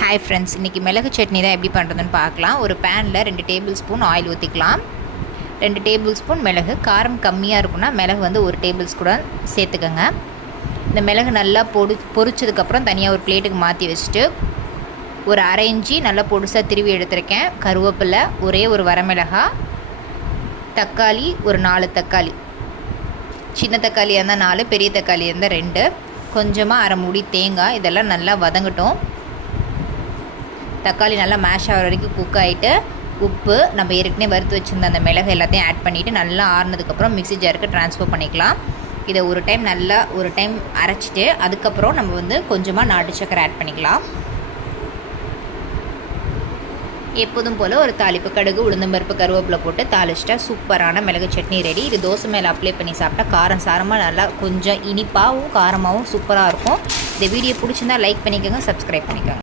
Hi friends, இன்றைக்கி மிளகு சட்னி தான் எப்படி பண்ணுறதுன்னு பார்க்கலாம். ஒரு பேனில் 2 டேபிள் ஸ்பூன் ஆயில் ஊற்றிக்கலாம். 2 டேபிள் ஸ்பூன் மிளகு. காரம் கம்மியாக இருக்குன்னா மிளகு வந்து 1 டேபிள் ஸ்பூன் சேர்த்துக்கோங்க. இந்த மிளகு நல்லா பொரிச்சதுக்கப்புறம் தனியாக ஒரு பிளேட்டுக்கு மாற்றி வச்சுட்டு ஒரு அரை இஞ்சி நல்லா பொடிசாக திருவி எடுத்திருக்கேன். கருவேப்பிலை, ஒரே ஒரு வரமிளகா, தக்காளி ஒரு 4 தக்காளி, சின்ன தக்காளியாக இருந்தால் 4, பெரிய தக்காளியாக இருந்தால் 2, கொஞ்சமாக அரை மூடி தேங்காய். இதெல்லாம் நல்லா வதங்கட்டும். தக்காளி நல்லா மேஷ் ஆகிற வரைக்கும் குக் ஆகிட்டு உப்பு, நம்ம ஏற்கனவே வறுத்து வச்சுருந்த அந்த மிளகு எல்லாத்தையும் ஆட் பண்ணிவிட்டு நல்லா ஆறுனதுக்கப்புறம் மிக்ஸி ஜாருக்கு ட்ரான்ஸ்ஃபர் பண்ணிக்கலாம். இதை ஒரு டைம் அரைச்சிட்டு அதுக்கப்புறம் நம்ம வந்து கொஞ்சமாக நாட்டு சக்கரை ஆட் பண்ணிக்கலாம். எப்போதும் போல் ஒரு தாளிப்பு, கடுகு, உளுந்தம்பருப்பு, கருவேப்பிலை போட்டு தாளிச்சிட்டா சூப்பரான மிளகு சட்னி ரெடி. இது தோசை மேலே அப்ளை பண்ணி சாப்பிட்டா காரம் சாரமாக நல்லா கொஞ்சம் இனிப்பாகவும் காரமாகவும் சூப்பராக இருக்கும். இந்த வீடியோ பிடிச்சிருந்தா லைக் பண்ணிக்கோங்க, சப்ஸ்கிரைப் பண்ணிக்கோங்க.